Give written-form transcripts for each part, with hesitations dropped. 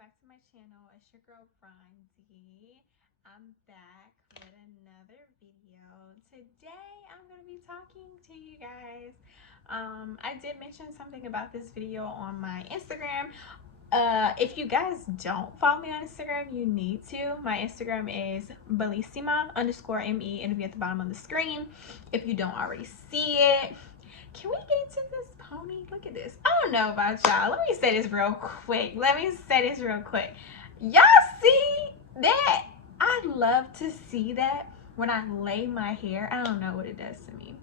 back to my channel. It's your girl Bronzy. I'm back with another video. Today I'm going to be talking to you guys. I did mention something about this video on my Instagram. If you guys don't follow me on Instagram, you need to. My Instagram is bellissima_me. It'll be at the bottom of the screen if you don't already see it. Can we get into this pony? Look at this. I don't know about y'all. Let me say this real quick. Y'all see that? I love to see that when I lay my hair. I don't know what it does to me.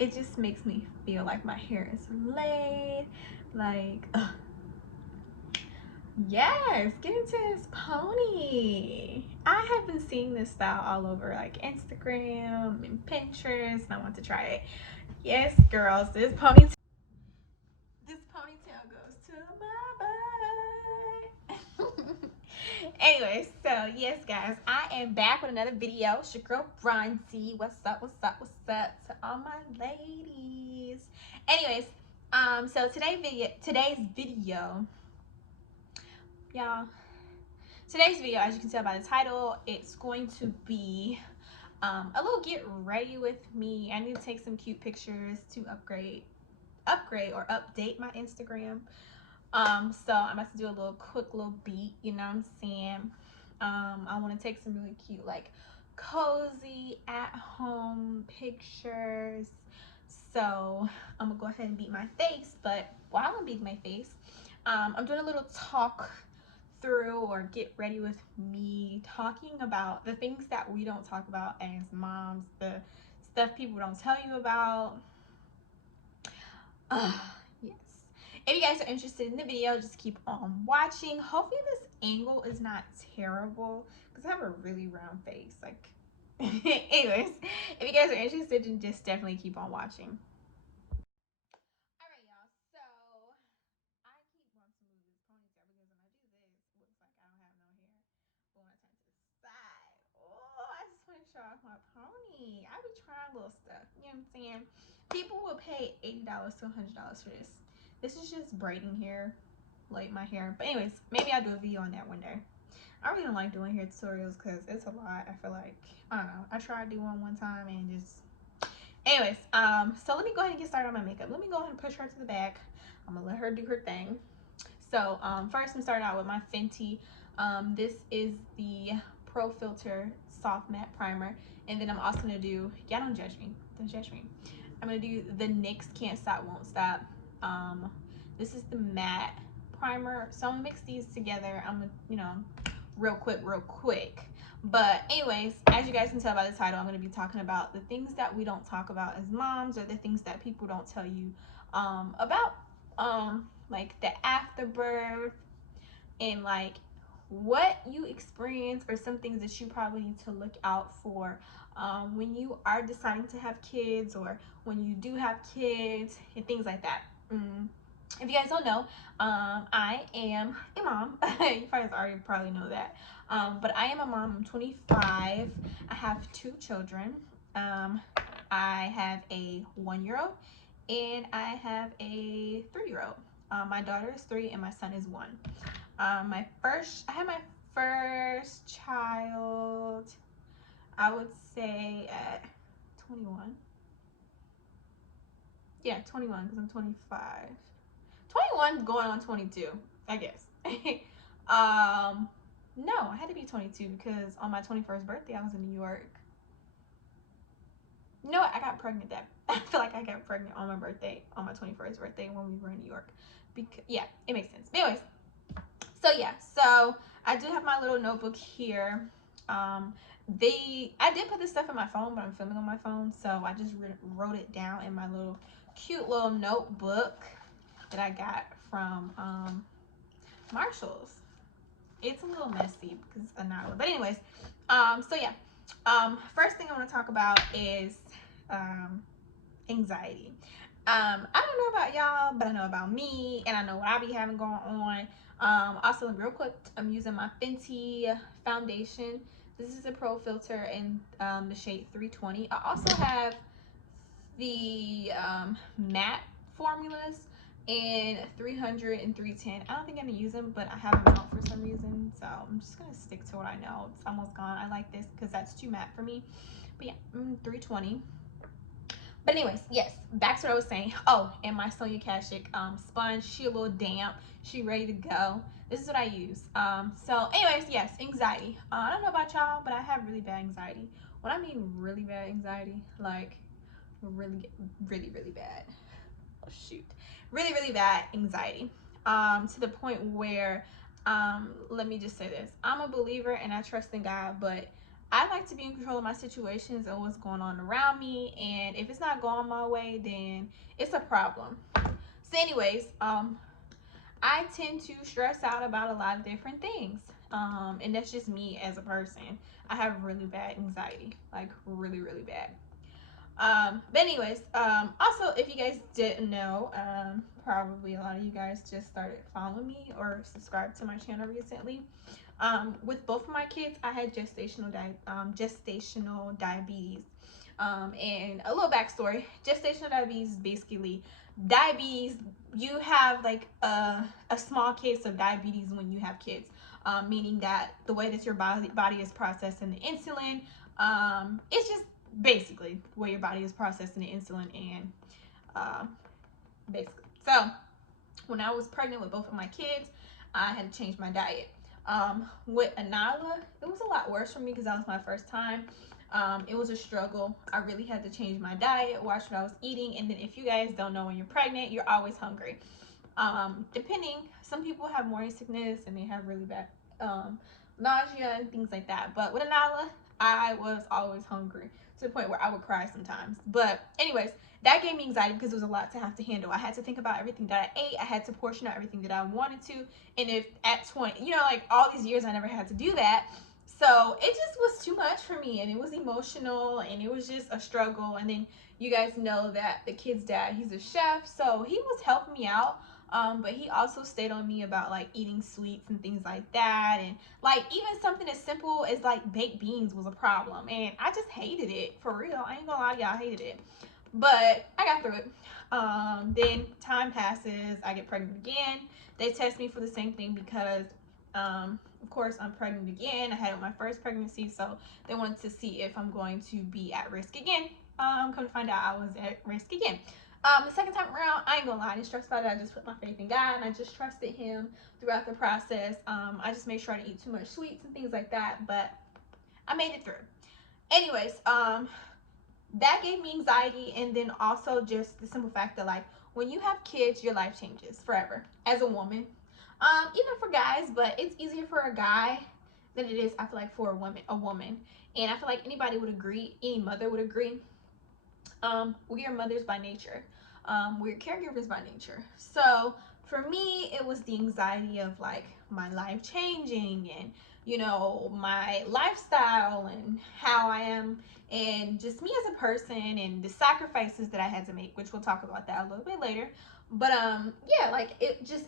It just makes me feel like my hair is laid. Like, yes, get into this pony. I have been seeing this style all over like Instagram and Pinterest, and I want to try it. Yes, girls, this ponytail goes to my butt. Anyway, so yes, guys, I am back with another video. It's your girl Bronzy. What's up? What's up? What's up to all my ladies? Anyways, so today's video, y'all. Today's video, as you can tell by the title, it's going to be a little get ready with me. I need to take some cute pictures to upgrade or update my Instagram. So I'm about to do a quick little beat, you know what I'm saying? I want to take some really cute, like cozy at home pictures. So I'm gonna go ahead and beat my face, but while I'm beating my face, I'm doing a little talk through or get ready with me, talking about the things that we don't talk about as moms, the stuff people don't tell you about. Yes. If you guys are interested in the video, just keep on watching. Hopefully this angle is not terrible because I have a really round face. Like, anyways, if you guys are interested, then just definitely keep on watching. All right, y'all. So I keep wanting to move this ponytail because when I do this, it looks like I don't have no hair. But when I turn to the side, oh, I just want to show off my pony. I be trying little stuff. You know what I'm saying? People will pay $80 to $100 for this. This is just braiding hair, like my hair. But anyways, maybe I'll do a video on that one day. I really don't like doing hair tutorials because it's a lot. I feel like, I don't know. I tried to do one time and just... Anyways, so let me go ahead and get started on my makeup. Let me go ahead and push her to the back. I'm going to let her do her thing. So, first I'm starting out with my Fenty. This is the Pro Filter Soft Matte Primer. And then I'm also going to do... Y'all don't judge me. Don't judge me. I'm going to do the NYX Can't Stop Won't Stop. This is the matte primer, so I'm gonna mix these together. I'm gonna, you know, real quick. But anyways, as you guys can tell by the title, I'm gonna be talking about the things that we don't talk about as moms, or the things that people don't tell you about, like the afterbirth, and like what you experience, or some things that you probably need to look out for when you are deciding to have kids, or when you do have kids, and things like that. If you guys don't know, I am a mom. You guys already probably know that. But I am a mom. I'm 25. I have 2 children. I have a 1-year-old and I have a 3-year-old. My daughter is 3 and my son is 1. I had my first child, I would say at 21. Yeah, 21 because I'm 25. 21 going on 22, I guess. No, I had to be 22 because on my 21st birthday I was in New York. You know what? I got pregnant that. I feel like I got pregnant on my birthday, on my 21st birthday when we were in New York. Because yeah, it makes sense. But anyways, so yeah, so I do have my little notebook here. I did put this stuff in my phone, but I'm filming on my phone, so I just wrote it down in my little cute little notebook that I got from Marshall's. It's a little messy because it's a nylon, but anyways, so yeah, first thing I want to talk about is anxiety. I don't know about y'all, but I know about me, and I know what I be having going on. Also, real quick, I'm using my Fenty foundation. This is a Pro Filter in the shade 320. I also have the matte formulas and 300 and 310. I don't think I'm gonna use them, but I have them out for some reason, so I'm just gonna stick to what I know. It's almost gone. I like this because that's too matte for me. But yeah, 320. But anyways, yes, back to what I was saying. Oh, and my Sonia Kashuk sponge. She a little damp. She ready to go. This is what I use. So anyways, yes, anxiety. I don't know about y'all, but I have really bad anxiety. When I mean really bad anxiety, like really, really, really bad. Oh shoot, really, really bad anxiety. To the point where, let me just say this: I'm a believer and I trust in God, but I like to be in control of my situations and what's going on around me. And if it's not going my way, then it's a problem. So, anyways, I tend to stress out about a lot of different things. And that's just me as a person. I have really bad anxiety, like really, really bad. But anyways, also, if you guys didn't know, probably a lot of you guys just started following me or subscribed to my channel recently. With both of my kids, I had gestational diabetes. And a little backstory: gestational diabetes is basically diabetes. You have like a small case of diabetes when you have kids, meaning that the way that your body is processing the insulin, it's just basically the way your body is processing the insulin. And basically, so when I was pregnant with both of my kids, I had to change my diet. With Anala, it was a lot worse for me because that was my first time. It was a struggle. I really had to change my diet, watch what I was eating, and then if you guys don't know, when you're pregnant, you're always hungry. Some people have morning sickness and they have really bad nausea and things like that. But with Anala, I was always hungry to the point where I would cry sometimes. But anyways, that gave me anxiety because it was a lot to have to handle. I had to think about everything that I ate. I had to portion out everything that I wanted to. And if at 20, like all these years I never had to do that. So it just was too much for me, and it was emotional, and it was just a struggle. And then you guys know that the kid's dad, he's a chef, so he was helping me out. But he also stayed on me about like eating sweets and things like that. And like even something as simple as like baked beans was a problem. And I just hated it, for real. I ain't gonna lie to y'all, I hated it. But I got through it. Then time passes, I get pregnant again. They test me for the same thing because of course I'm pregnant again. I had my first pregnancy, so they wanted to see if I'm going to be at risk again. Come to find out, I was at risk again. The second time around, I ain't gonna lie, I didn't stress about it. I just put my faith in God and I just trusted him throughout the process. I just made sure I didn't eat too much sweets and things like that, but I made it through. Anyways, that gave me anxiety, and then also just the simple fact that like when you have kids, your life changes forever as a woman. Even for guys, but it's easier for a guy than it is, I feel like, for a woman. And I feel like anybody would agree, any mother would agree. We are mothers by nature. We're caregivers by nature. So for me, it was the anxiety of like my life changing, and my lifestyle and how I am, and just me as a person, and the sacrifices that I had to make, which we'll talk about that a little bit later. But yeah, like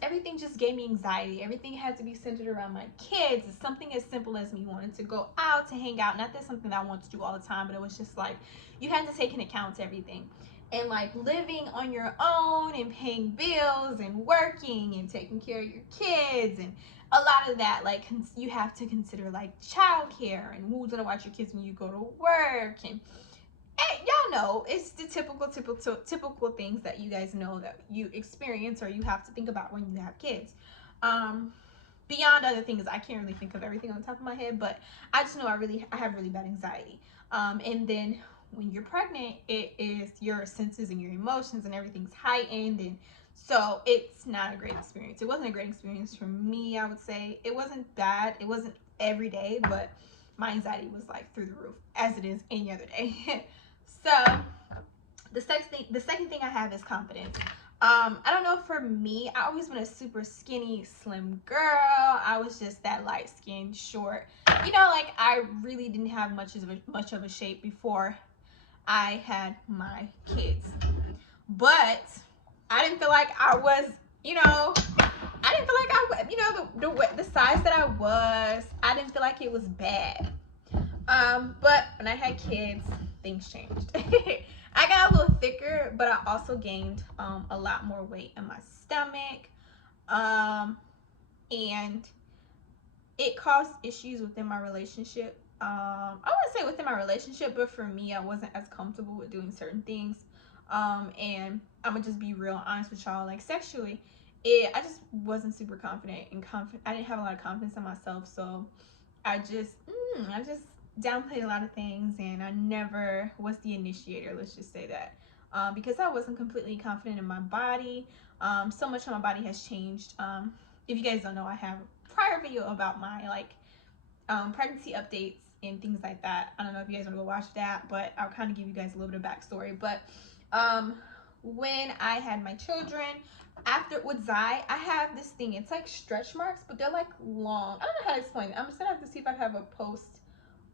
everything just gave me anxiety. Everything had to be centered around my kids. It's something as simple as me wanting to go out to hang out. Not that something that I want to do all the time, but it was just like you had to take into account everything. And like living on your own and paying bills and working and taking care of your kids, and a lot of that, like you have to consider like childcare and who's gonna watch your kids when you go to work. And y'all know it's the typical things that you guys know that you experience or you have to think about when you have kids. Beyond other things, I can't really think of everything on the top of my head, but I just know I have really bad anxiety. And then when you're pregnant, it is your senses and your emotions and everything's heightened, and so it's not a great experience. It wasn't a great experience for me, I would say. It wasn't bad. It wasn't every day, but my anxiety was like through the roof, as it is any other day. So the second thing I have is confidence. I don't know, for me, I always been a super skinny, slim girl. I was just that light skinned, short. Like I really didn't have much of a shape before I had my kids. But I didn't feel like I was, I didn't feel like I was, the size that I was, I didn't feel like it was bad. But when I had kids, things changed. I got a little thicker, but I also gained a lot more weight in my stomach. And it caused issues within my relationship. I wouldn't say within my relationship, but for me, I wasn't as comfortable with doing certain things. And I'm gonna just be real honest with y'all. Like sexually, I just wasn't super confident and confident. I didn't have a lot of confidence in myself, so I just downplayed a lot of things, and I never was the initiator. Let's just say that. Because I wasn't completely confident in my body. So much of my body has changed. If you guys don't know, I have a prior video about my pregnancy updates and things like that. I don't know if you guys want to go watch that, but I'll kind of give you guys a little bit of backstory. But when I had my children, after with Zai, I have this thing. It's like stretch marks, but they're like long. I don't know how to explain it. I'm just gonna have to see if I have a post,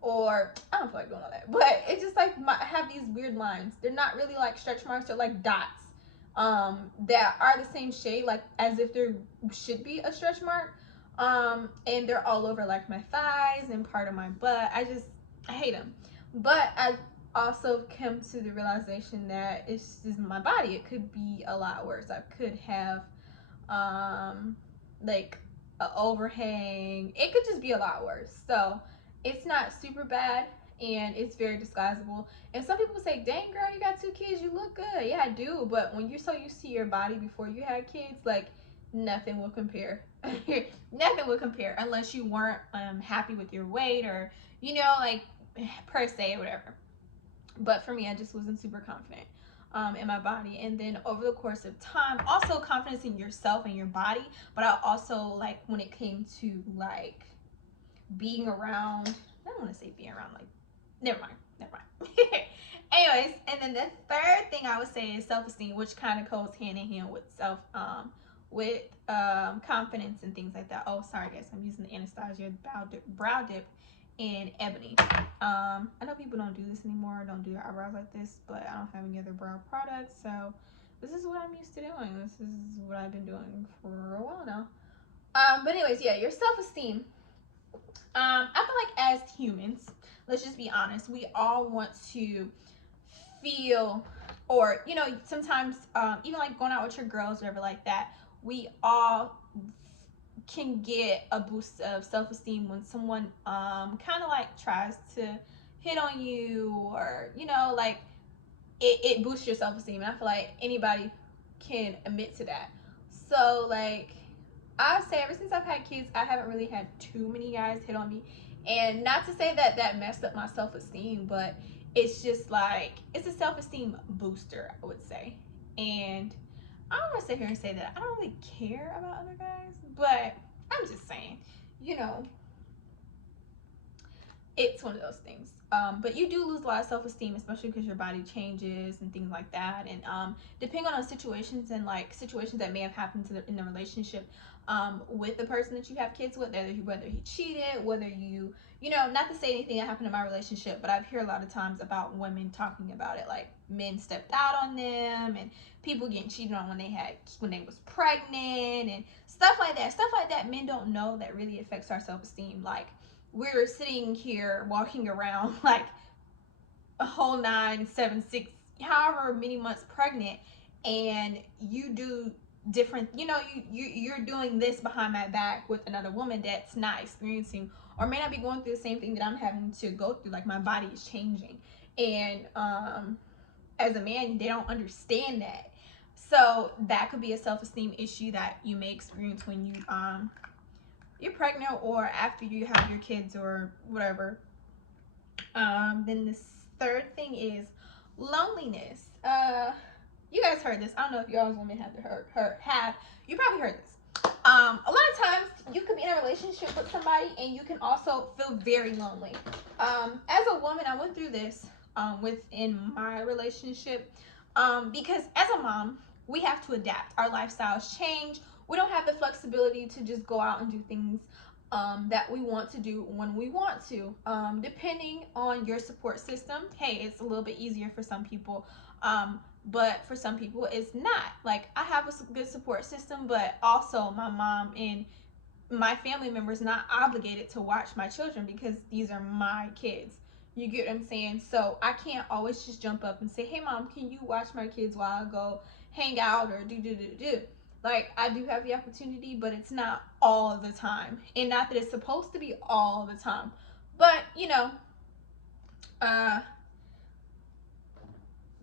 or I don't feel like doing all that. But it's just like I have these weird lines. They're not really like stretch marks. They're like dots that are the same shade, like as if there should be a stretch mark. And they're all over like my thighs and part of my butt. I hate them. But I also come to the realization that it's just my body. It could be a lot worse. I could have like an overhang. It could just be a lot worse. So it's not super bad, and it's very disguisable. And some people say, dang girl, you got 2 kids, you look good. Yeah, I do. But when you're so used to your body before you had kids, like nothing will compare. Nothing will compare unless you weren't happy with your weight, or like per se or whatever. But for me, I just wasn't super confident in my body. And then over the course of time, also confidence in yourself and your body. But I also, like, when it came to like being around, I don't want to say being around, like, never mind. Anyways, and then the third thing I would say is self-esteem, which kind of goes hand in hand with confidence and things like that. Oh, sorry guys, I'm using the Anastasia brow dip in ebony. I know people don't do this anymore, don't do their eyebrows like this, but I don't have any other brow products, so this is what I'm used to doing. This is what I've been doing for a while now. But anyways, yeah, your self-esteem. I feel like as humans, let's just be honest, we all want to feel, or sometimes even like going out with your girls, whatever like that, we all can get a boost of self-esteem when someone kind of like tries to hit on you, or like it boosts your self-esteem, and I feel like anybody can admit to that. So like I say, ever since I've had kids, I haven't really had too many guys hit on me. And not to say that that messed up my self-esteem, but it's just like, it's a self-esteem booster, I would say. And I don't want to sit here and say that I don't really care about other guys, but I'm just saying, it's one of those things. But you do lose a lot of self-esteem, especially because your body changes and things like that. And depending on situations, and like situations that may have happened in the relationship with the person that you have kids with, whether he cheated, whether not to say anything that happened in my relationship, but I've heard a lot of times about women talking about it, like men stepped out on them, and people getting cheated on when they was pregnant, and stuff like that. Men don't know that really affects our self-esteem. Like, we're sitting here walking around like a whole 9, 7, 6, however many months pregnant, and you do different, you're doing this behind my back with another woman that's not experiencing, or may not be going through the same thing that I'm having to go through. Like, my body is changing, and as a man, they don't understand that. So that could be a self-esteem issue that you may experience when you're pregnant, or after you have your kids, or whatever. Then the third thing is loneliness. You guys heard this. I don't know if y'all women have you probably heard this. A lot of times you could be in a relationship with somebody and you can also feel very lonely. As a woman, I went through this within my relationship, because as a mom, we have to adapt. Our lifestyles change. We don't have the flexibility to just go out and do things that we want to do when we want to. Depending on your support system, hey, it's a little bit easier for some people, but for some people it's not. Like, I have a good support system, but also my mom and my family members not obligated to watch my children because these are my kids. You get what I'm saying? So I can't always just jump up and say, hey mom, can you watch my kids while I go hang out or do. Like, I do have the opportunity, but it's not all the time. And not that it's supposed to be all the time. But, you know, uh,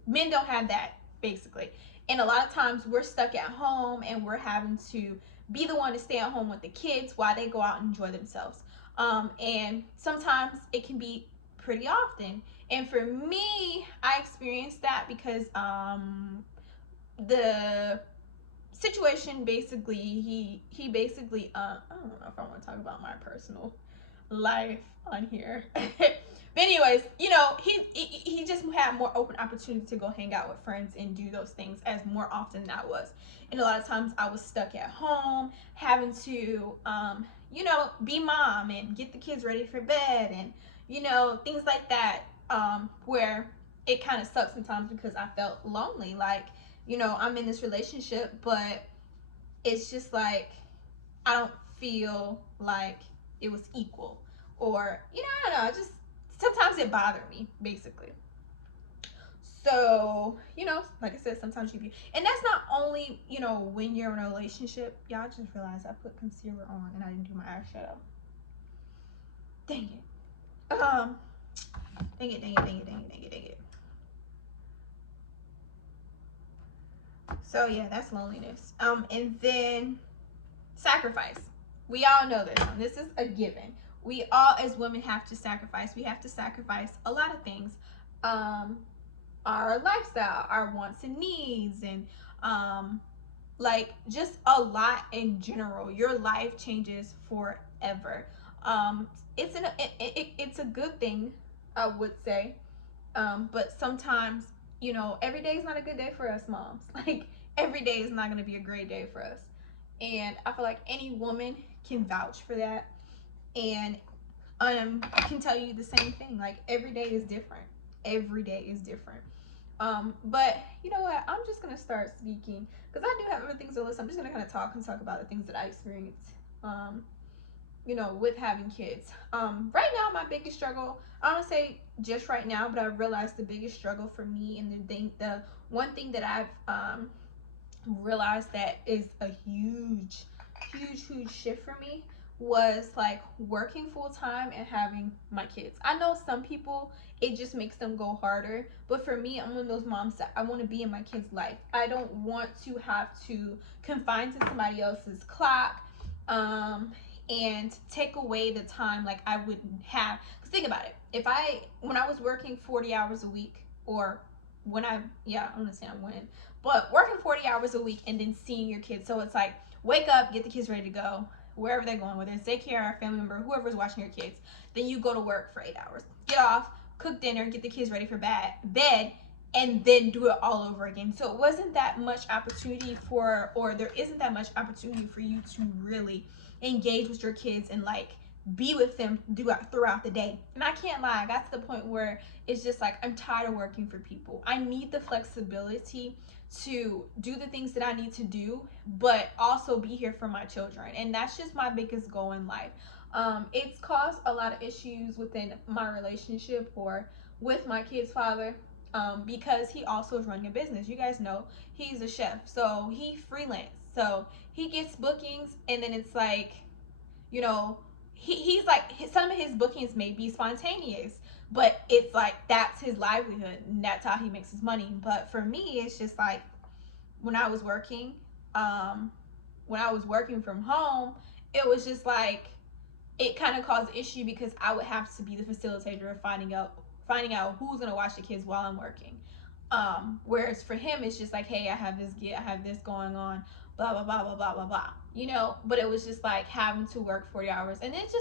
men don't have that, basically. And a lot of times we're stuck at home and we're having to be the one to stay at home with the kids while they go out and enjoy themselves. And sometimes it can be pretty often. And for me, I experienced that because the situation basically, he basically, I don't know if I want to talk about my personal life on here. But anyways, you know, he just had more open opportunity to go hang out with friends and do those things as more often than I was. And a lot of times I was stuck at home having to you know, be mom and get the kids ready for bed and, you know, things like that, where it kind of sucks sometimes because I felt lonely. Like, you know, I'm in this relationship, but it's just like I don't feel like it was equal, or, you know, I don't know, just sometimes it bothered me, basically. So, you know, like I said, sometimes and that's not only, you know, when you're in a relationship. Y'all just realized I put concealer on and I didn't do my eyeshadow. Dang it. Dang it. So yeah, that's loneliness. And then sacrifice. We all know this. This is a given. We all, as women, have to sacrifice. We have to sacrifice a lot of things. Our lifestyle, our wants and needs, and like just a lot in general. Your life changes forever. It's a good thing, I would say. But sometimes, you know, every day is not a good day for us moms. Like, every day is not going to be a great day for us. And I feel like any woman can vouch for that. And can tell you the same thing. Like, every day is different. Every day is different. But you know what? I'm just gonna start speaking because I do have other things to list. I'm just gonna kind of talk about the things that I experienced. You know, with having kids. Right now, my biggest struggle, I don't say just right now, but I realized the biggest struggle for me, and the one thing that I've realized that is a huge shift for me was like working full time and having my kids. I know some people it just makes them go harder, but for me, I'm one of those moms that I want to be in my kids' life. I don't want to have to confine to somebody else's clock, and take away the time like I would have. Cause think about it. When I was working 40 hours a week, or when I I'm gonna say I'm winning, but working 40 hours a week and then seeing your kids. So it's like, wake up, get the kids ready to go wherever they're going, whether it's daycare, family member, whoever's watching your kids. Then you go to work for 8 hours, get off, cook dinner, get the kids ready for bed, and then do it all over again. So it wasn't that much opportunity or there isn't that much opportunity for you to really engage with your kids and like be with them throughout the day. And I can't lie, I got to the point where it's just like, I'm tired of working for people. I need the flexibility to do the things that I need to do, but also be here for my children. And that's just my biggest goal in life. It's caused a lot of issues within my relationship or with my kid's father, because he also is running a business. You guys know he's a chef, so he freelance. So he gets bookings, and then it's like, you know, he's like, some of his bookings may be spontaneous, but it's like that's his livelihood and that's how he makes his money. But for me, it's just like when I was working from home, it was just like it kind of caused issue because I would have to be the facilitator of finding out who's gonna watch the kids while I'm working. Whereas for him, it's just like, hey, I have this going on, blah blah blah blah blah blah blah. You know, but it was just like having to work 40 hours, and it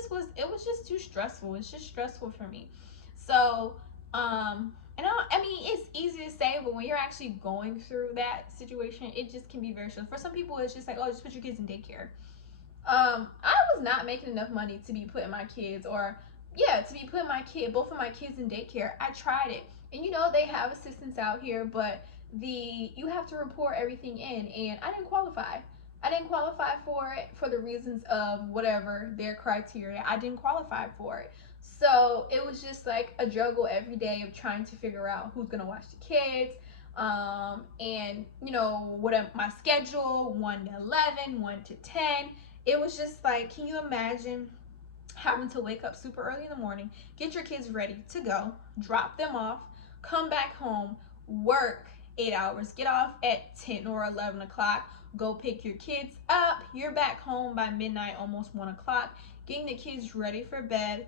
was just too stressful. It's just stressful for me. So, and I mean, it's easy to say, but when you're actually going through that situation, it just can be very stressful. For some people, it's just like, oh, just put your kids in daycare. I was not making enough money to be putting my kids, both of my kids in daycare. I tried it, and you know they have assistants out here, but you have to report everything in, and I didn't qualify. I didn't qualify for it for the reasons of whatever their criteria. I didn't qualify for it. So it was just like a juggle every day of trying to figure out who's gonna watch the kids, and what my schedule, 1 to 11, 1 to 10. It was just like, can you imagine having to wake up super early in the morning, get your kids ready to go, drop them off, come back home, work 8 hours, get off at 10 or 11 o'clock, go pick your kids up, you're back home by midnight, almost 1 o'clock, getting the kids ready for bed,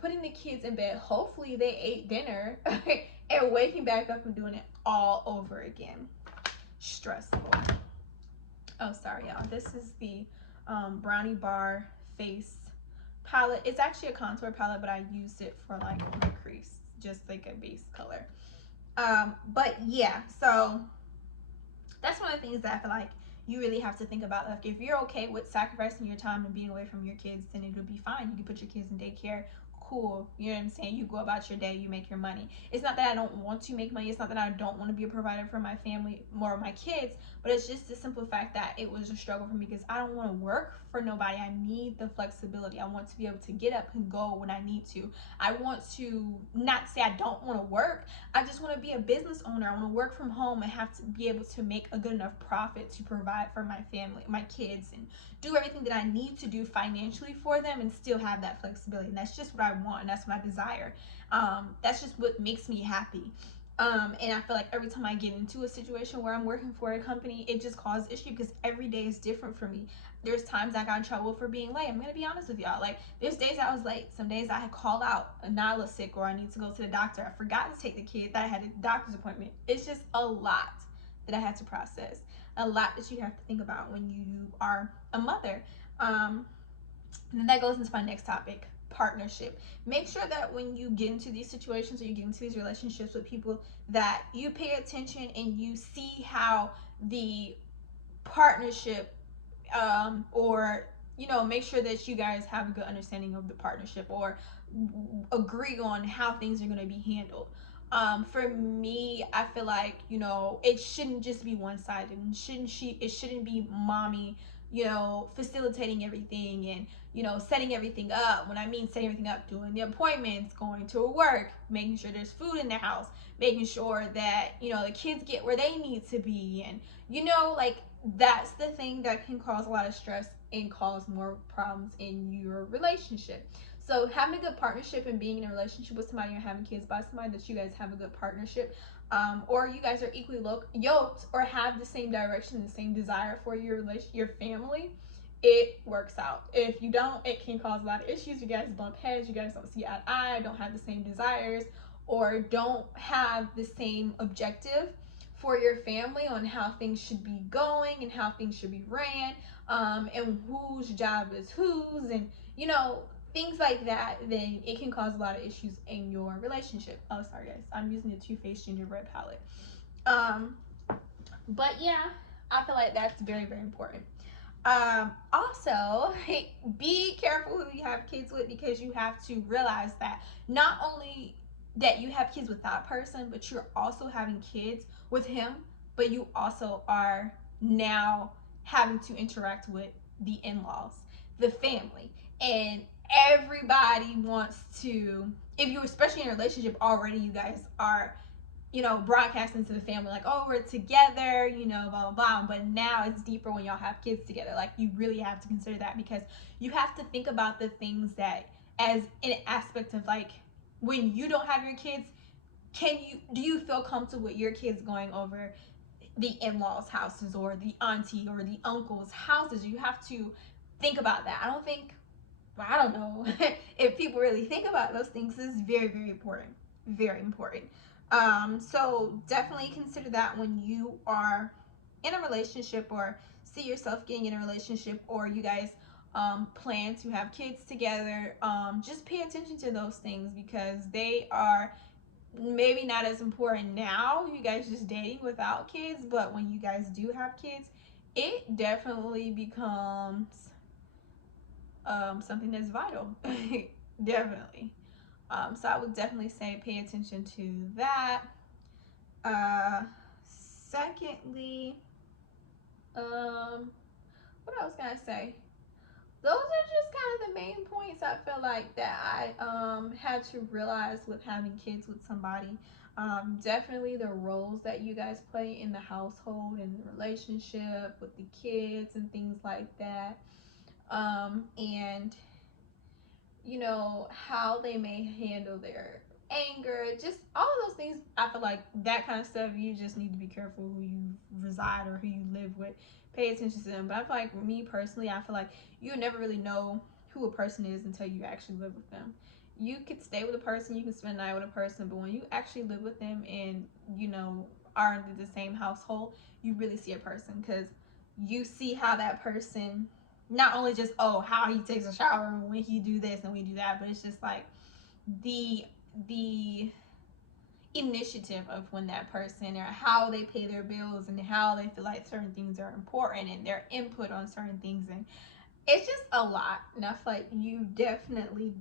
putting the kids in bed, hopefully they ate dinner, and waking back up and doing it all over again. Stressful. Oh, sorry, y'all. This is the Brownie Bar Face palette. It's actually a contour palette, but I used it for like the crease, just like a base color. But yeah, so that's one of the things that I feel like you really have to think about. Like, if you're okay with sacrificing your time and being away from your kids, then it'll be fine. You can put your kids in daycare. Cool. You know what I'm saying? You go about your day, you make your money. It's not that I don't want to make money. It's not that I don't want to be a provider for my family, more of my kids, but it's just the simple fact that it was a struggle for me because I don't want to work for nobody. I need the flexibility. I want to be able to get up and go when I need to. I want to not say I don't want to work. I just want to be a business owner. I want to work from home and have to be able to make a good enough profit to provide for my family, my kids, and do everything that I need to do financially for them and still have that flexibility. And that's just what I want, and that's what I desire. That's just what makes me happy. And I feel like every time I get into a situation where I'm working for a company, it just causes issue because every day is different for me. There's times I got in trouble for being late. I'm gonna be honest with y'all. Like, there's days I was late. Some days I had called out, Nyla's sick, or I need to go to the doctor. I forgot to take the kid, that I had a doctor's appointment. It's just a lot that I had to process. A lot that you have to think about when you are a mother. And then that goes into my next topic, partnership. Make sure that when you get into these situations or you get into these relationships with people, that you pay attention and you see how the partnership, or make sure that you guys have a good understanding of the partnership, or agree on how things are going to be handled. For me, I feel like it shouldn't just be one-sided, and it shouldn't be mommy facilitating everything and setting everything up. When I mean setting everything up, doing the appointments, going to work, making sure there's food in the house, making sure that the kids get where they need to be, and like, that's the thing that can cause a lot of stress and cause more problems in your relationship. So having a good partnership and being in a relationship with somebody or having kids by somebody, that you guys have a good partnership, or you guys are equally yoked or have the same direction, the same desire for your family, it works out. If you don't, it can cause a lot of issues. You guys bump heads, you guys don't see eye to eye, don't have the same desires, or don't have the same objective for your family on how things should be going and how things should be ran, and whose job is whose, and things like that, then it can cause a lot of issues in your relationship. Oh, sorry guys, I'm using the Too Faced gingerbread palette. But yeah, I feel like that's very, very important. Also, be careful who you have kids with, because you have to realize that not only that you have kids with that person, but you're also having kids with him, but you also are now having to interact with the in-laws, the family, and everybody wants to, if you're especially in a relationship already, you guys are broadcasting to the family like, oh, we're together, blah, blah, blah. But now it's deeper when y'all have kids together. Like, you really have to consider that, because you have to think about the things that, as an aspect of, like, when you don't have your kids, do you feel comfortable with your kids going over the in-laws' houses or the auntie or the uncle's houses? You have to think about that. I don't know if people really think about those things. This is very, very important. Very important. So definitely consider that when you are in a relationship or see yourself getting in a relationship, or you guys plan to have kids together. Just pay attention to those things, because they are maybe not as important now, you guys just dating without kids, but when you guys do have kids, it definitely becomes something that's vital. Definitely. So I would definitely say pay attention to that. Secondly, what else can I say? Those are just kind of the main points I feel like that I had to realize with having kids with somebody. Definitely the roles that you guys play in the household and the relationship with the kids and things like that. And you know, how they may handle their anger, just all of those things. I feel like that kind of stuff, you just need to be careful who you reside or who you live with. Pay attention to them. But I feel like, me personally, I feel like you never really know who a person is until you actually live with them. You could stay with a person, you can spend the night with a person, but when you actually live with them and, you know, are in the same household, you really see a person, because you see how that person, not only just, oh, how he takes a shower, when he do this and we do that, but it's just like the the initiative of when that person, or how they pay their bills and how they feel like certain things are important and their input on certain things. And it's just a lot, and I feel like you definitely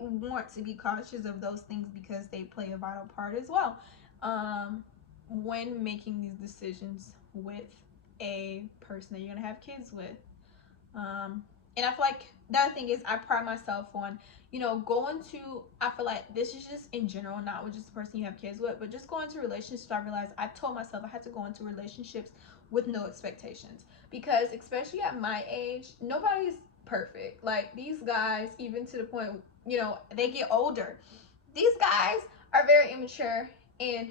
want to be cautious of those things, because they play a vital part as well, when making these decisions with a person that you're gonna have kids with. And I feel like the other thing is, I pride myself on, you know, going to, I feel like this is just in general, not with just the person you have kids with, but just going to relationships. I realized, I told myself I had to go into relationships with no expectations, because especially at my age, nobody's perfect. Like, these guys, even to the point, you know, they get older, these guys are very immature, and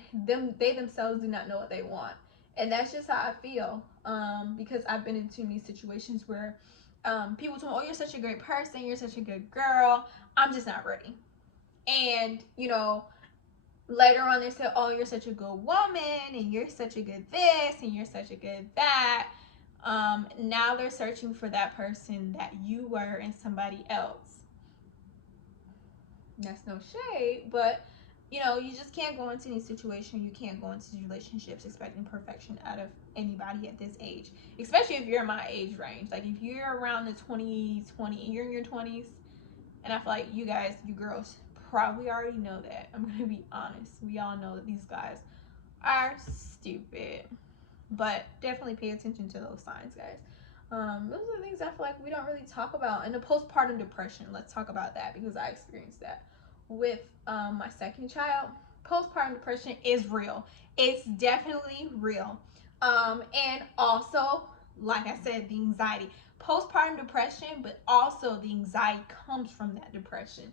they themselves do not know what they want. And that's just how I feel, because I've been in too many situations where people told me, oh, you're such a great person, you're such a good girl, I'm just not ready. And, you know, later on they said, oh, you're such a good woman, and you're such a good this, and you're such a good that. Now they're searching for that person that you were in somebody else. That's no shade, but you know, you just can't go into any situation, you can't go into relationships expecting perfection out of anybody at this age, especially if you're in my age range. Like, if you're around the 20, you're in your 20s, and I feel like you guys, you girls, probably already know that. I'm gonna be honest, we all know that these guys are stupid, but definitely pay attention to those signs, guys. Those are the things I feel like we don't really talk about. And the postpartum depression, let's talk about that, because I experienced that with my second child. Postpartum depression is real. It's definitely real. And also, like I said, the anxiety. Postpartum depression, but also the anxiety comes from that depression.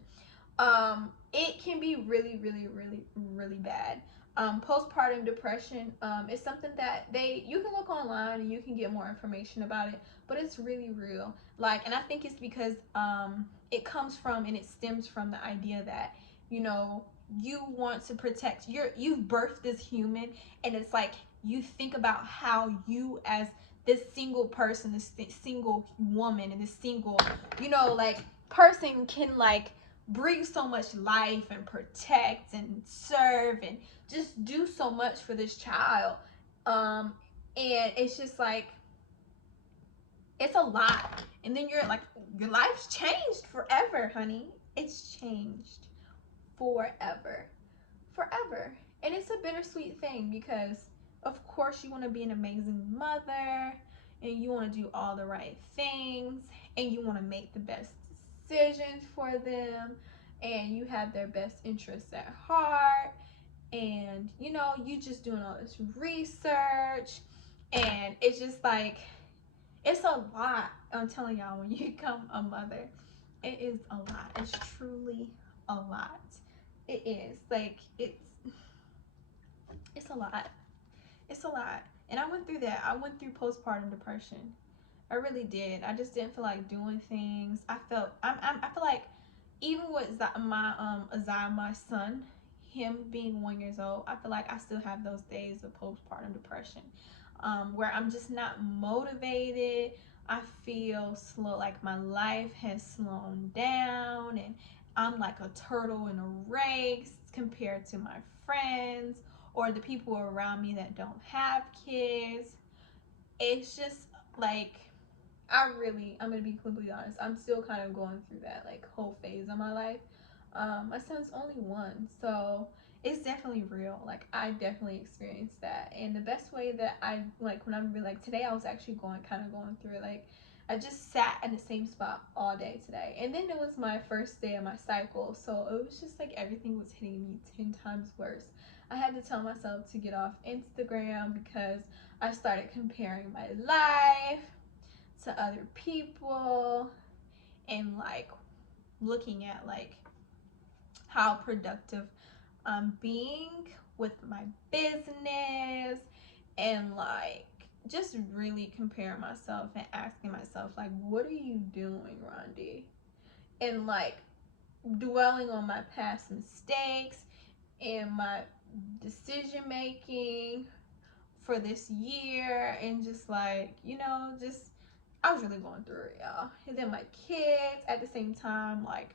It can be really, really, really, really bad. Postpartum depression is something that you can look online and you can get more information about it, but it's really real. Like, and I think it's because it comes from, and it stems from the idea that, you know, you want to protect you've birthed this human, and it's like, you think about how you, as this single person, this single woman, and this single, you know, like, person, can like bring so much life and protect and serve and just do so much for this child. And it's just like, it's a lot. And then you're like, your life's changed forever, honey. It's changed forever. Forever. And it's a bittersweet thing, because of course you want to be an amazing mother, and you want to do all the right things, and you want to make the best decisions for them, and you have their best interests at heart, and you know, you just doing all this research, and it's just like, it's a lot. I'm telling y'all, when you become a mother, it is a lot. It's truly a lot. It is like, it's a lot. It's a lot. And I went through that. I went through postpartum depression. I really did. I just didn't feel like doing things. I feel like, even with my son, him being 1 year old, I feel like I still have those days of postpartum depression, where I'm just not motivated. I feel slow, like my life has slowed down, and I'm like a turtle in a race compared to my friends or the people around me that don't have kids. It's just like, I'm gonna be completely honest, I'm still kind of going through that like whole phase of my life. My son's only one, so it's definitely real. Like, I definitely experienced that. And the best way that I, like, when I'm really, like, today I was actually going through it. Like, I just sat in the same spot all day today. And then it was my first day of my cycle. So it was just like everything was hitting me 10 times worse. I had to tell myself to get off Instagram because I started comparing my life to other people and like looking at like how productive I'm being with my business, and like just really comparing myself and asking myself like, what are you doing, Rondi? And like dwelling on my past mistakes and my decision making for this year, and just like, you know, just I was really going through it, y'all. And then my kids at the same time, like,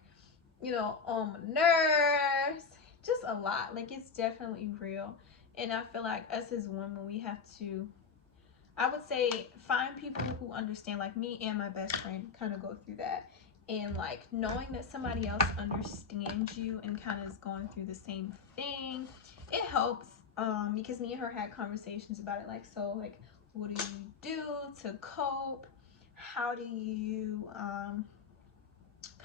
you know, on my nerves, just a lot. Like, it's definitely real. And I feel like us as women, we have to, I would say, find people who understand. Like, me and my best friend kind of go through that. And like knowing that somebody else understands you and kind of is going through the same thing, it helps. Because me and her had conversations about it. Like, so like, what do you do to cope? How do you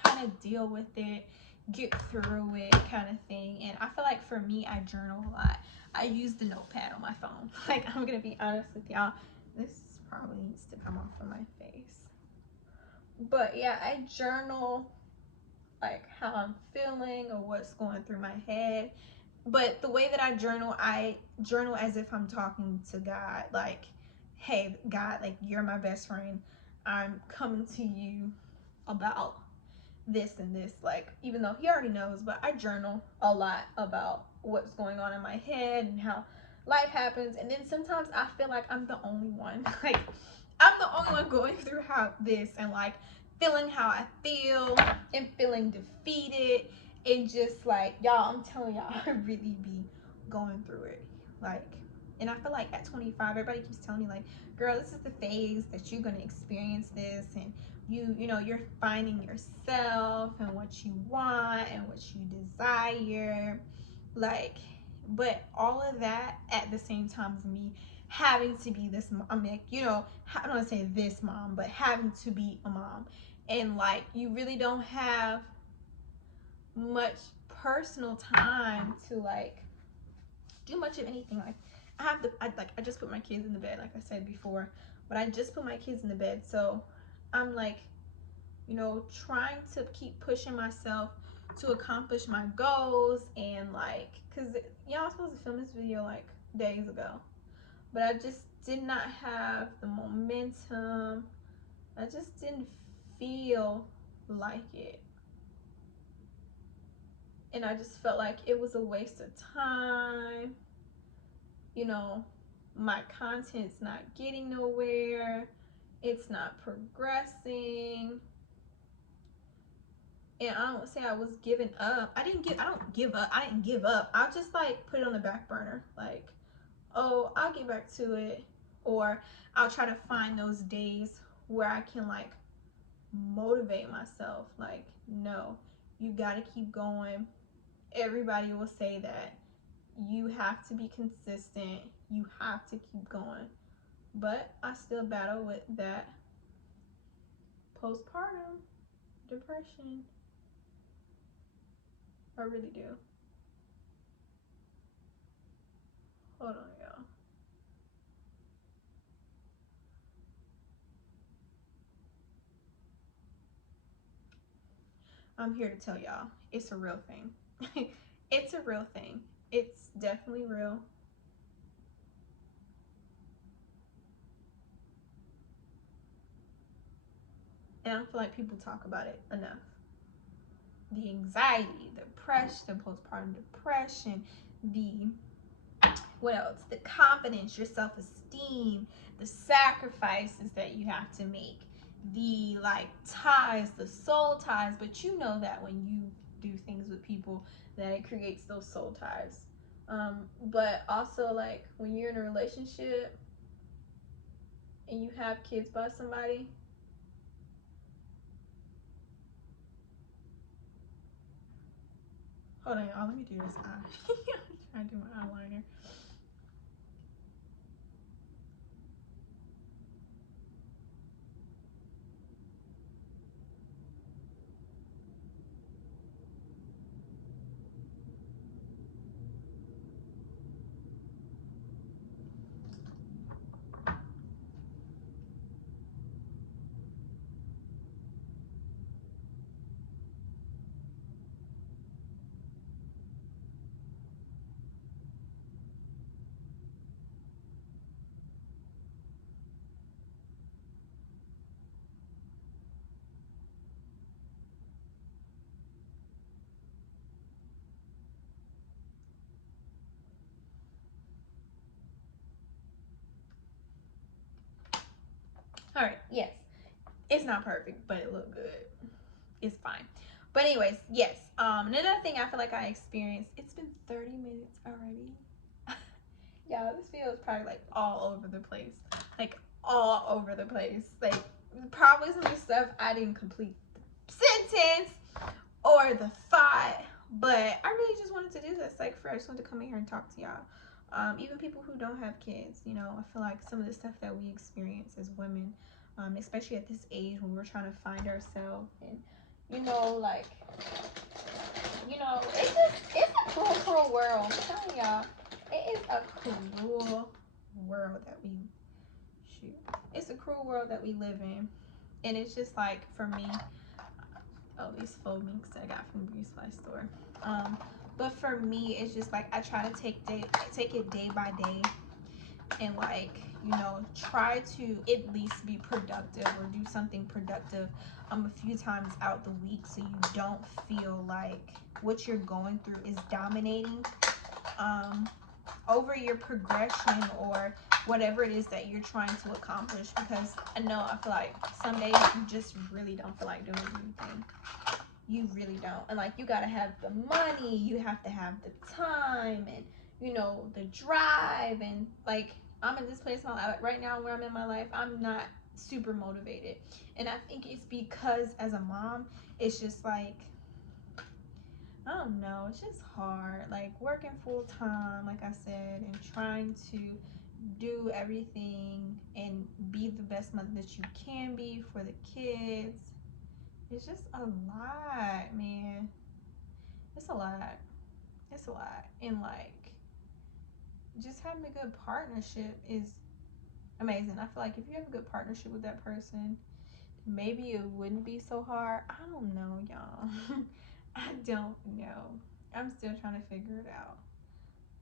kind of deal with it, get through it, kind of thing? And I feel like for me, I journal a lot. I use the notepad on my phone. Like, I'm gonna be honest with y'all, this probably needs to come off of my face, but yeah, I journal like how I'm feeling or what's going through my head. But the way that I journal as if I'm talking to God. Like, hey God, like, you're my best friend, I'm coming to you about this and this. Like, even though he already knows, but I journal a lot about what's going on in my head and how life happens. And then sometimes I feel like I'm the only one like, I'm the only one going through how this, and like feeling how I feel and feeling defeated. And just like, y'all, I'm telling y'all, I really be going through it. Like, and I feel like at 25, everybody keeps telling me like, girl, this is the phase that you're gonna experience this, and you know, you're finding yourself and what you want and what you desire. Like, but all of that at the same time of me having to be this mom. I mean, you know, I don't want to say this mom, but having to be a mom. And like, you really don't have much personal time to like do much of anything. Like, I just put my kids in the bed, like I said before, but I just put my kids in the bed. So I'm like, you know, trying to keep pushing myself to accomplish my goals. And like, because y'all supposed to film this video like days ago, but I just did not have the momentum. I just didn't feel like it. And I just felt like it was a waste of time. You know, my content's not getting nowhere. It's not progressing. And I don't say I was giving up. I don't give up. I didn't give up. I'll just like put it on the back burner. Like, oh, I'll get back to it. Or I'll try to find those days where I can like motivate myself. Like, no, you gotta keep going. Everybody will say that. You have to be consistent. You have to keep going. But I still battle with that postpartum depression. I really do. Hold on, y'all. I'm here to tell y'all, it's a real thing. It's a real thing. It's definitely real. And I don't feel like people talk about it enough. The anxiety, the depression, the postpartum depression, the, what else? The confidence, your self-esteem, the sacrifices that you have to make, the like ties, the soul ties. But you know that when you do things with people, that it creates those soul ties. But also like when you're in a relationship and you have kids by somebody, Hold on, y'all. Let me do this eye. I'm trying to do my eyeliner. All right, yes. It's not perfect, but it looked good. It's fine. But anyways, yes. Another thing I feel like I experienced, it's been 30 minutes already. Y'all, this video is probably like all over the place. Like all over the place. Like probably some of the stuff I didn't complete the sentence or the thought. But I really just wanted to do this. Like I just wanted to come in here and talk to y'all. Even people who don't have kids, you know, I feel like some of the stuff that we experience as women, especially at this age when we're trying to find ourselves and, you know, like, you know, it's a cruel world. I'm telling y'all, it is a cruel world that we, it's a cruel world that we live in. And it's just like, for me, oh, these faux minks that I got from the beauty supply store. But for me, it's just like I try to take it day by day, and like, you know, try to at least be productive or do something productive a few times out the week, so you don't feel like what you're going through is dominating over your progression or whatever it is that you're trying to accomplish. Because I feel like some days you just really don't feel like doing anything. You really don't. And like, you gotta have the money, you have to have the time, and you know, the drive. And like, I'm in this place in my life right now where I'm in my life, I'm not super motivated. And I think it's because as a mom, it's just like, I don't know, it's just hard. Like working full time, like I said, and trying to do everything and be the best mother that you can be for the kids. It's just a lot, man. It's a lot. It's a lot. And like, just having a good partnership is amazing. I feel like if you have a good partnership with that person, maybe it wouldn't be so hard. I don't know, y'all. I don't know. I'm still trying to figure it out.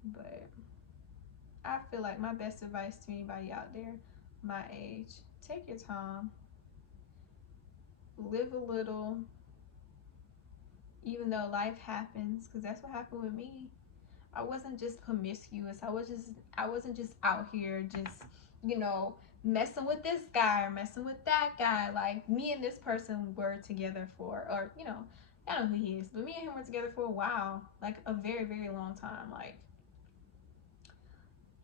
But I feel like my best advice to anybody out there my age, take your time. Live a little. Even though life happens, because that's what happened with me. I wasn't just promiscuous. I wasn't just out here just, you know, messing with this guy or messing with that guy. Like, me and this person were together for, or, you know, I don't know who he is, but me and him were together for a while, like a very, very long time. Like,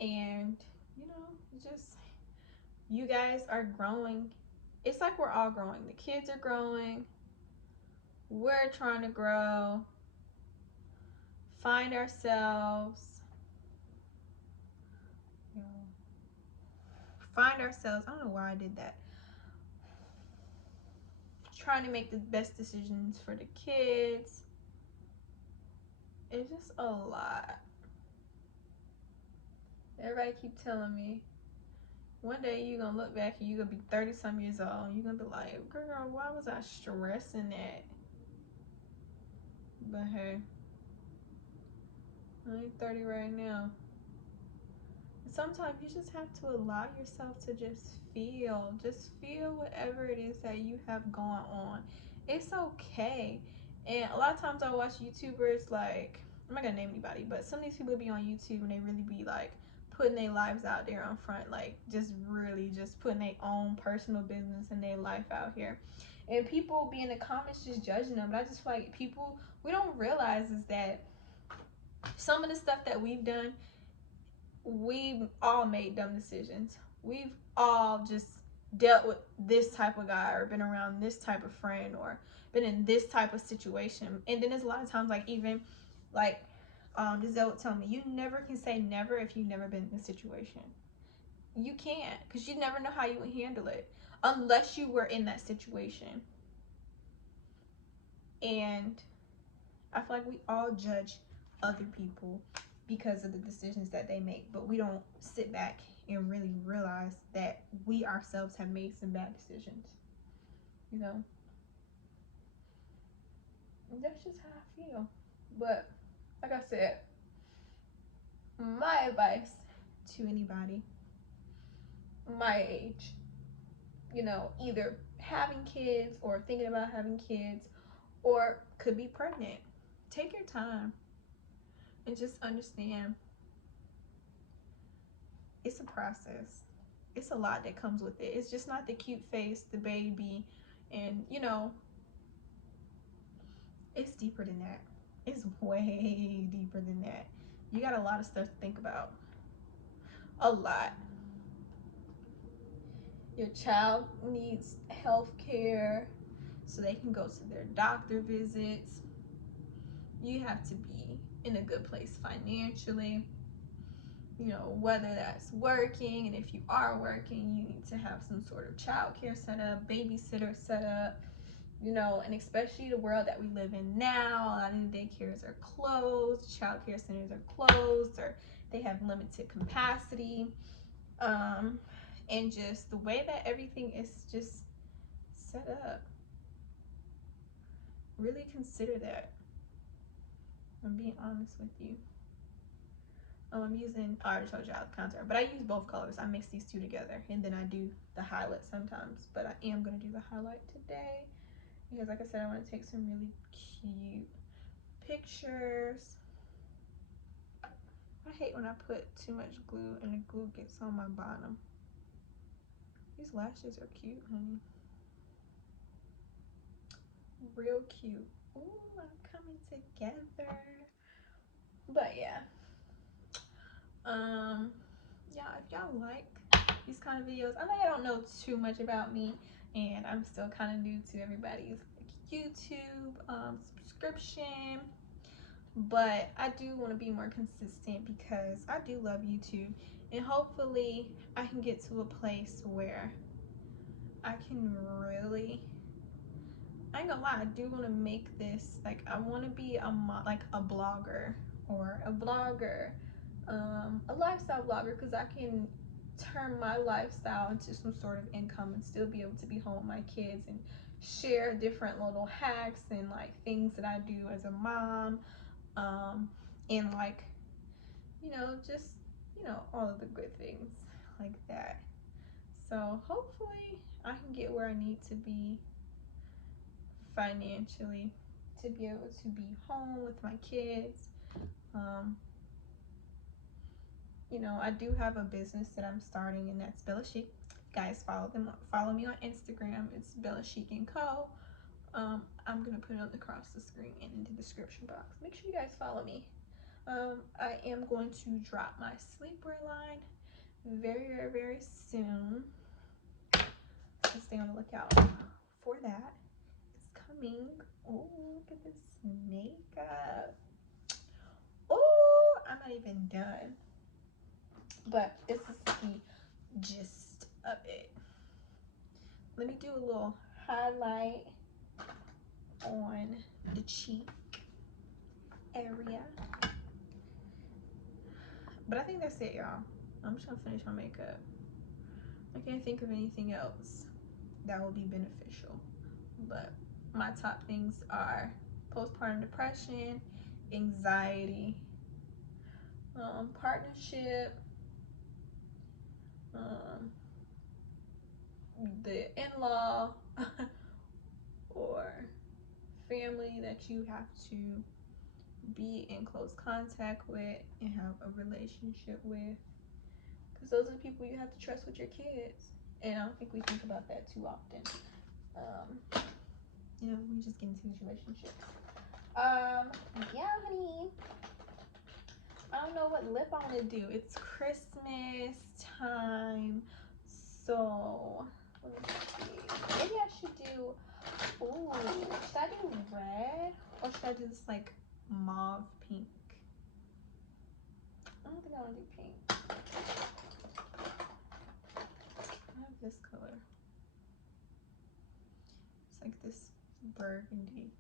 and, you know, just, you guys are growing. It's like we're all growing. The kids are growing. We're trying to grow, find ourselves. Find ourselves. I don't know why I did that. Trying to make the best decisions for the kids. It's just a lot. Everybody keep telling me one day you're gonna look back and you're gonna be 30 some years old and you're gonna be like, girl, why was I stressing that? But hey, I ain't 30 right now. Sometimes you just have to allow yourself to just feel whatever it is that you have going on. It's okay. And a lot of times I watch YouTubers, like, I'm not gonna name anybody, but some of these people be on YouTube and they really be like putting their lives out there on front, like just really just putting their own personal business and their life out here. And people be in the comments just judging them. But I just feel like people, we don't realize is that some of the stuff that we've done, we've all made dumb decisions. We've all just dealt with this type of guy or been around this type of friend or been in this type of situation. And then there's a lot of times, like, even Like, Giselle would tell me, you never can say never if you've never been in a situation. You can't, because you never know how you would handle it unless you were in that situation. And I feel like we all judge other people because of the decisions that they make, but we don't sit back and really realize that we ourselves have made some bad decisions. You know, and that's just how I feel. But like I said, my advice to anybody my age, you know, either having kids or thinking about having kids or could be pregnant, take your time and just understand it's a process. It's a lot that comes with it. It's just not the cute face, the baby, and you know, it's deeper than that. It's way deeper than that. You got a lot of stuff to think about. A lot. Your child needs health care so they can go to their doctor visits. You have to be in a good place financially. You know, whether that's working, and if you are working, you need to have some sort of childcare set up, babysitter set up, you know, and especially the world that we live in now, a lot of the daycares are closed, childcare centers are closed, or they have limited capacity. And just the way that everything is just set up. Really consider that. I'm being honest with you. I'm using, I already told you I contour, but I use both colors. I mix these two together and then I do the highlight sometimes, but I am going to do the highlight today because like I said, I want to take some really cute pictures. I hate when I put too much glue and the glue gets on my bottom. These lashes are cute, honey. Real cute. Ooh, I'm coming together. But yeah. Yeah, if y'all like these kind of videos, I know y'all don't know too much about me and I'm still kind of new to everybody's YouTube subscription, but I do want to be more consistent because I do love YouTube, and hopefully I can get to a place where I can really, I ain't gonna lie, I do want to make this, like I want to be like a blogger or a vlogger, a lifestyle blogger, because I can turn my lifestyle into some sort of income and still be able to be home with my kids and share different little hacks and like things that I do as a mom, and like, you know, just, you know, all of the good things like that. So hopefully I can get where I need to be financially to be able to be home with my kids. You know, I do have a business that I'm starting, and that's Bella Chic. Guys, follow me on Instagram. It's Bella Chic and Co. I'm gonna put it across the screen and in the description box. Make sure you guys follow me. I am going to drop my sleepwear line very soon. So stay on the lookout for that. It's coming. Oh, look at this makeup. Oh, I'm not even done. But this is the gist of it. Let me do a little highlight on the cheek area. But I think that's it, y'all. I'm just gonna finish my makeup. I can't think of anything else that will be beneficial. But my top things are postpartum depression, anxiety, partnership, the in-law or family that you have to be in close contact with and have a relationship with, because those are the people you have to trust with your kids, and I don't think we think about that too often. You know, we just get into these relationships. Yeah, honey, I don't know what lip I want to do. It's Christmas time, so let me see. Maybe I should do, ooh, should I do red or should I do this like mauve pink. I don't think I want to do pink. I have this color. It's like this burgundy.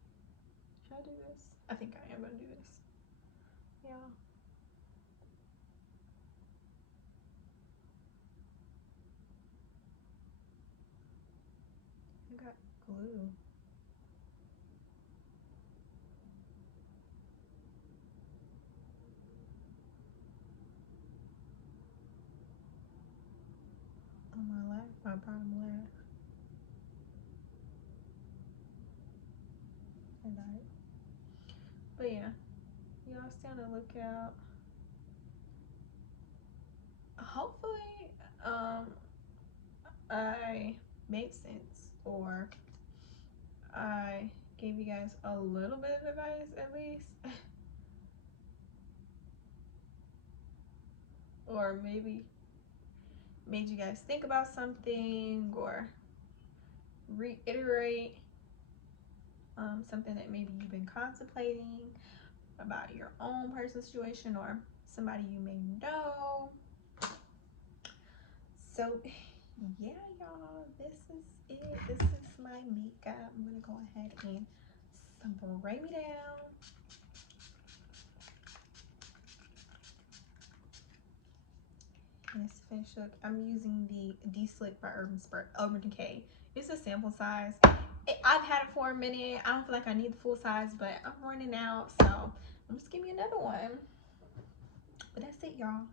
Should I do this? I think I am gonna do this. Yeah. I got glue. On my lash, my bottom lash. And but yeah, y'all stay on the lookout. Hopefully, I made sense, or I gave you guys a little bit of advice at least. Or maybe made you guys think about something, or reiterate something that maybe you've been contemplating about your own personal situation or somebody you may know. So yeah, y'all, this is it. This is my makeup. I'm gonna go ahead and spray me down. And it's finished look. I'm using the D-Slick by Urban Decay. It's a sample size. I've had it for a minute. I don't feel like I need the full size, but I'm running out, so I'm just give me another one. But that's it, y'all.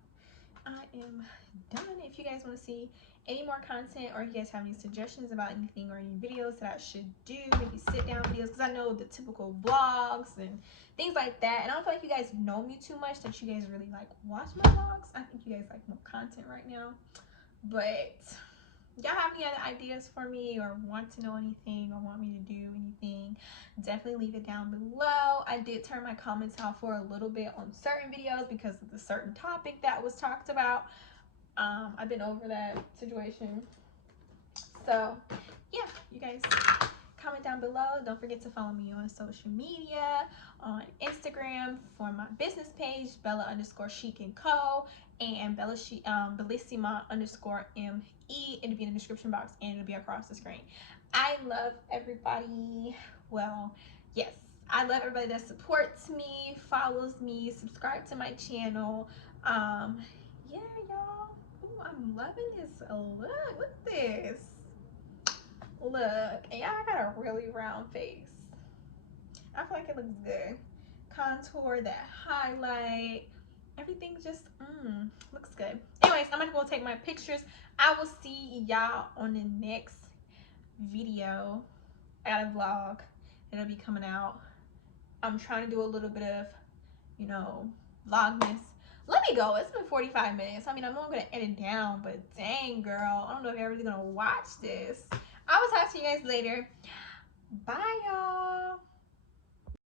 I am done. If you guys want to see any more content, or you guys have any suggestions about anything or any videos that I should do, maybe sit down videos, because I know the typical vlogs and things like that, and I don't feel like you guys know me too much that you guys really like watch my vlogs. I think you guys like more content right now. But y'all have any other ideas for me, or want to know anything, or want me to do anything, definitely leave it down below. I did turn my comments off for a little bit on certain videos because of the certain topic that was talked about. I've been over that situation. So yeah, you guys comment down below. Don't forget to follow me on social media, on Instagram for my business page, Bella_Chic&Co, and Bellissima_ME. It'll be in the description box and it'll be across the screen. I love everybody. Well, yes, I love everybody that supports me, follows me, subscribe to my channel. Yeah, y'all. Ooh, I'm loving this look. Look at this. Look, and y'all got a really round face. I feel like it looks good. Contour, that highlight, everything just looks good. Anyways, I'm gonna go take my pictures. I will see y'all on the next video. I got a vlog. It'll be coming out. I'm trying to do a little bit of, you know, vlogmas. Let me go. It's been 45 minutes. I mean, I know I'm gonna edit down, but dang, girl, I don't know if you're really gonna watch this. I will talk to you guys later. Bye, y'all.